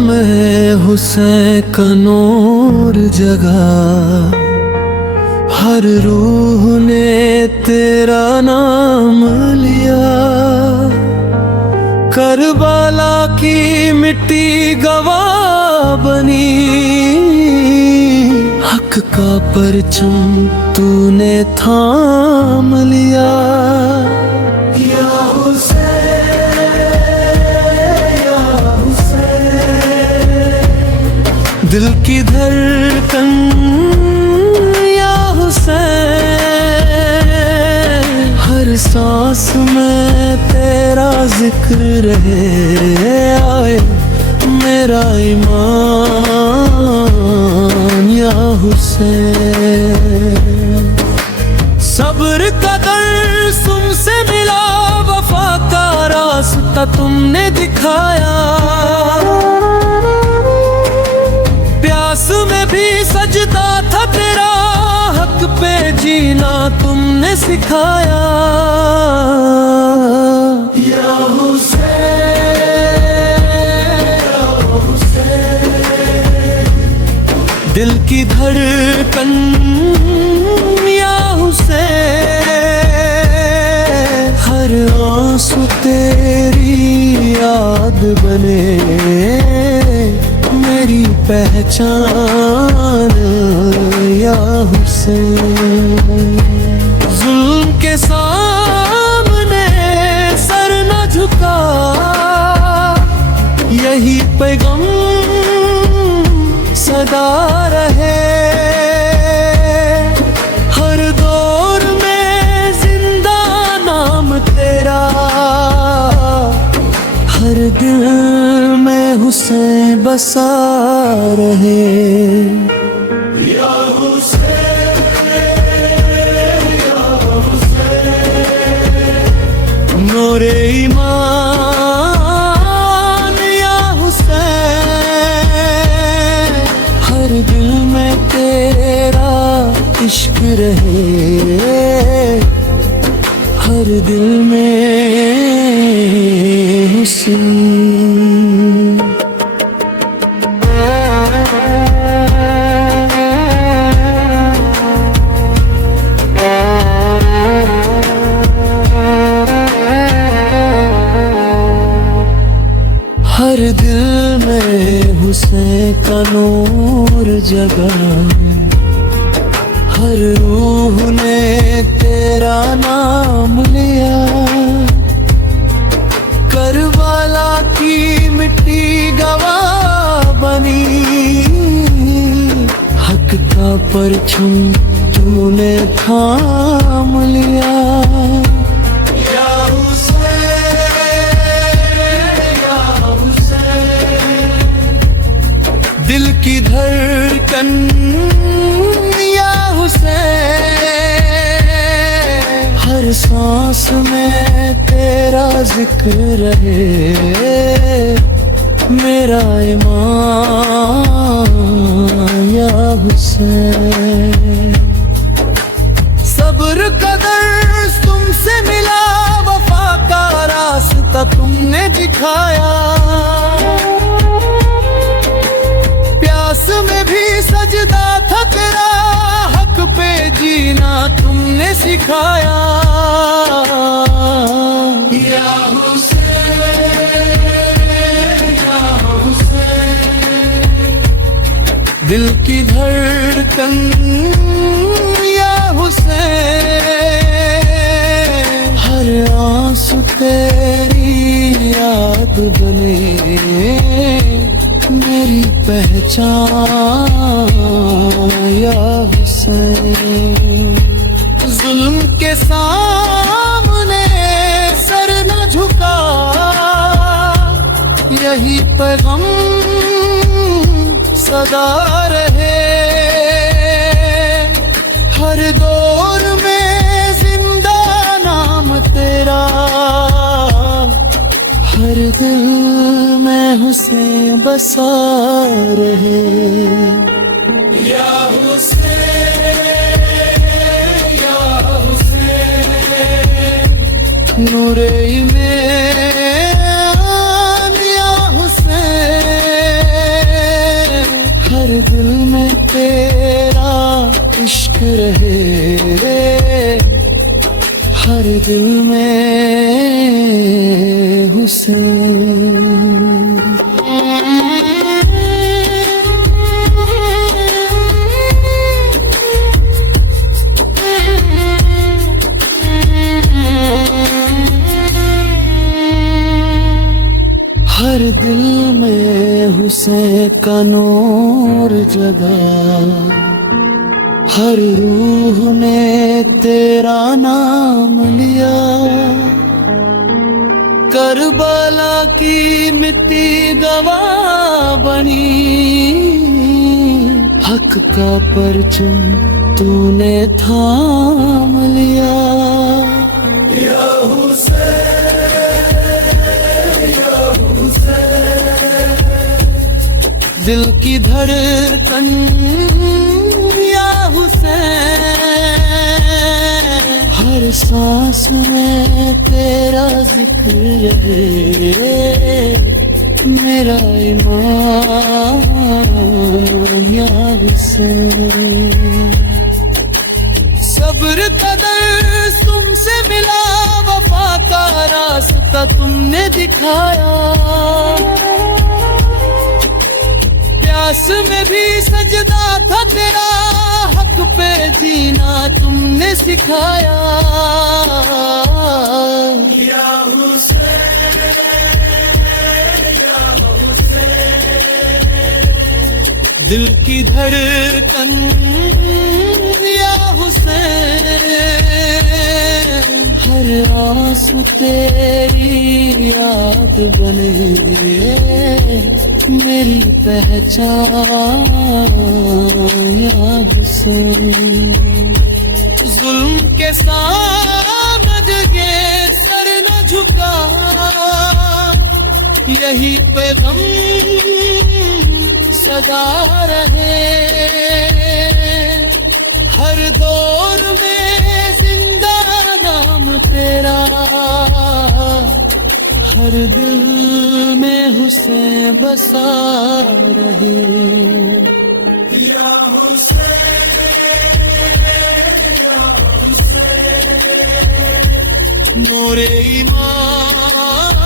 में हुसैन का नूर जगा, हर रूह ने तेरा नाम लिया। करबला की मिट्टी गवाह बनी, हक का परचम तूने थाम लिया। या हुसैन, या हुसैन, दिल की धड़कन या हुसैन, हर सांस में तेरा जिक्र रहे। आए मेरा ईमान या हुसैन। सब्र का दर्स तुमसे मिला, वफा का रास्ता तुमने दिखाया। प्यास में भी सजदा था तेरा, हक पे जीना तुमने सिखाया। या हुसैन, या हुसैन, दिल की धड़कन या हुसैन, हर आंसू तेरी याद बने, मेरी पहचान या हुसैन। जुल्म के सामने सर न झुका, यही पैगाम सदा रहे। हर दौर में जिंदा नाम तेरा, हर दिल में हुसैन बसा रहे। या हुसैन, या हुसैन, नूरे ईमान या हुसैन, हर दिल में तेरा इश्क रहे। हर दिल में हुसैन। हर दिल में हुसैन का नूर जगा, हर रूह ने तेरा नाम लिया। करबला की मिट्टी गवाह बनी, हक का परचम तूने थाम लिया। या हुसैन, या हुसैन, दिल की धड़कन या हुसैन, हर सांस में तेरा जिक्र रहे। मेरा ईमान या हुसैन। सब्र का दर्स तुमसे मिला, वफा का रास्ता तुमने दिखाया। प्यास में भी सजदा था तेरा, हक पे जीना तुमने सिखाया। या हुसैन, या हुसैन, दिल की धड़कन या हुसैन, हर आंसू तेरी याद बने, मेरी पहचान या हुसैन। जुल्म के सामने सर न झुका, यही पैगाम सदा रहे। हर दौर में जिंदा नाम तेरा, हर दिल में हुसैन बसा रहे। या हुसैन, या हुसैन, नूरे ईमान या हुसैन, रहे हर दिल में हुस्न। हर दिल में हुस्न का नूर जगा, हर रूह ने तेरा नाम लिया। करबला की मिट्टी गवाह बनी, हक का परचम तूने थाम लिया। या दिल की धड़कन या हुसैन, हर सांस में तेरा जिक्र रहे मेरा ईमान या हुसैन। सब्र का दर्स तुमसे मिला, वफा का रास्ता तुमने दिखाया। प्यास में भी सजदा था तेरा, हक पे जीना तुमने सिखाया। या हुसैन, या हुसैन, दिल की धड़कन या हुसैन, हर आंसू तेरी याद बने मेरी पहचान या हुसैन। जुल्म के सामने ये सर न झुका, यही पैगम सदा रहे हर दौर में जिंदा नाम तेरा, हर दिल में हुसैन बसा रहे। या हुसैन, नूरे ईमान